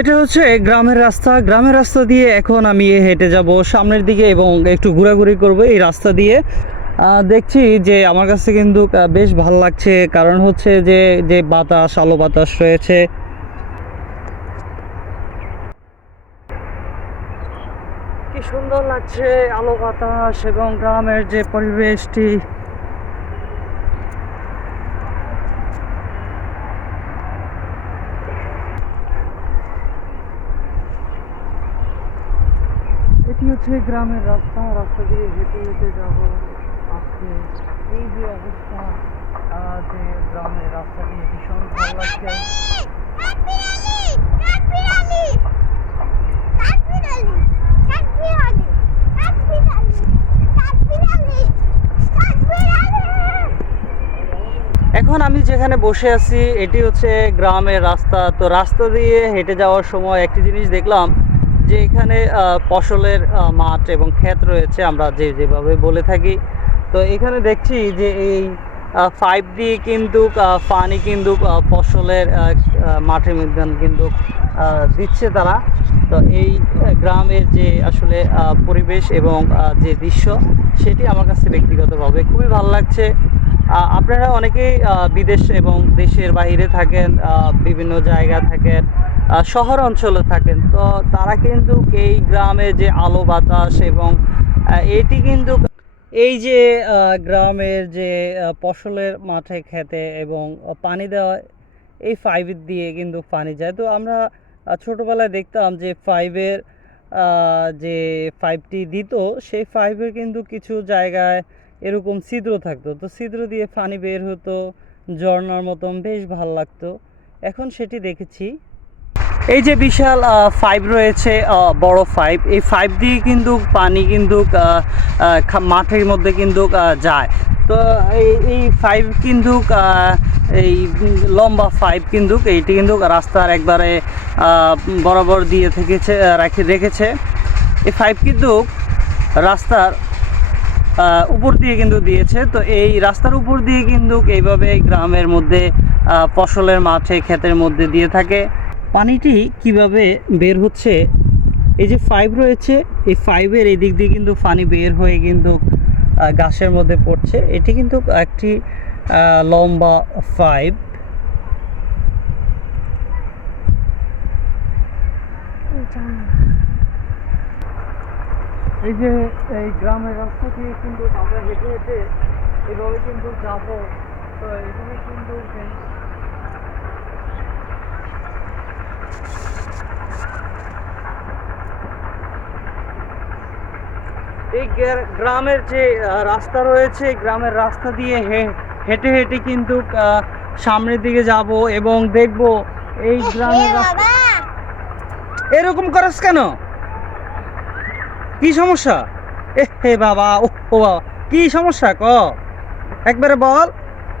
এটা হচ্ছে গ্রামের রাস্তা। গ্রামের রাস্তা দিয়ে এখন আমি হেঁটে যাব সামনের দিকে এবং একটু ঘোরাঘুরি করব এই রাস্তা দিয়ে। দেখছি যে আমার কাছে কিন্তু বেশ ভালো লাগছে, কারণ হচ্ছে যে যে বাতাস, আলো বাতাস রয়েছে। কি সুন্দর লাগছে আলো বাতাস এবং গ্রামের যে পরিবেশটি। এটি হচ্ছে গ্রামের রাস্তা। রাস্তা দিয়ে হেঁটে হেঁটে যাব আজকে। এই যে অবস্থা, যে গ্রামের রাস্তা দিয়ে ভীষণ ভালো লাগছে। এখন আমি যেখানে বসে আছি এটি হচ্ছে গ্রামের রাস্তা। তো রাস্তা দিয়ে হেঁটে যাওয়ার সময় একটি জিনিস দেখলাম যে এখানে ফসলের মাঠ এবং ক্ষেত রয়েছে, আমরা যেভাবে বলে থাকি। তো এখানে দেখছি যে এই পাইপ দিয়ে কিন্তু পানি কিন্তু ফসলের মাঠের মধ্যে কিন্তু দিচ্ছে তারা। তো এই গ্রামের যে আসলে পরিবেশ এবং যে দৃশ্য, সেটি আমার কাছে ব্যক্তিগতভাবে খুবই ভালো লাগছে। আপনারা অনেকেই বিদেশ এবং দেশের বাইরে থাকেন, বিভিন্ন জায়গা থাকেন, শহর অঞ্চলে থাকেন, তো তারা কিন্তু এই গ্রামে যে আলো বাতাস এবং এটি কিন্তু এই যে গ্রামের যে ফসলের মাঠে খেতে এবং পানি দেওয়া, এই পাইপ দিয়ে কিন্তু পানি যায়। তো আমরা ছোটোবেলায় দেখতাম যে পাইপের যে পাইপটি দিত, সেই পাইপের কিন্তু কিছু জায়গায় এরকম ছিদ্র থাকতো, তো ছিদ্র দিয়ে পানি বের হতো ঝর্ণার মতন, বেশ ভালো লাগতো। এখন সেটি দেখেছি। এই যে বিশাল পাইপ রয়েছে, বড় পাইপ, এই পাইপ দিয়ে কিন্তু পানি কিন্তু মাঠের মধ্যে কিন্তু যায়। তো এই পাইপ কিন্তু এই লম্বা পাইপ কিন্তু এইটি কিন্তু রাস্তার একবারে বরাবর দিয়ে রেখেছে। এই পাইপ কিন্তু রাস্তার উপর দিয়ে কিন্তু দিয়েছে। তো এই রাস্তার উপর দিয়ে কিন্তু এইভাবে গ্রামের মধ্যে ফসলের মাঠে ক্ষেতের মধ্যে দিয়ে থাকে। পানিটি কিভাবে বের হচ্ছে, এই যে পাইপ রয়েছে, এই পাইপের এই দিক দিয়ে কিন্তু পানি বের হয়ে কিন্তু গাছের মধ্যে পড়ছে। এটি কিন্তু একটি লম্বা পাইপ। এই যে এই গ্রামের রাস্তা দিয়ে কিন্তু আমরা হেঁটে হেঁটে এভাবে কিন্তু যাব। তো এখানে কিন্তু এই গ্রামের যে রাস্তা রয়েছে, গ্রামের রাস্তা দিয়ে হেঁটে হেঁটে কিন্তু সামনের দিকে যাব এবং দেখব এই গ্রামের রাস্তা। এরকম করস কেন? কি সমস্যা? হে বাবা, ও বাবা, কি সমস্যা ক একবারে বল।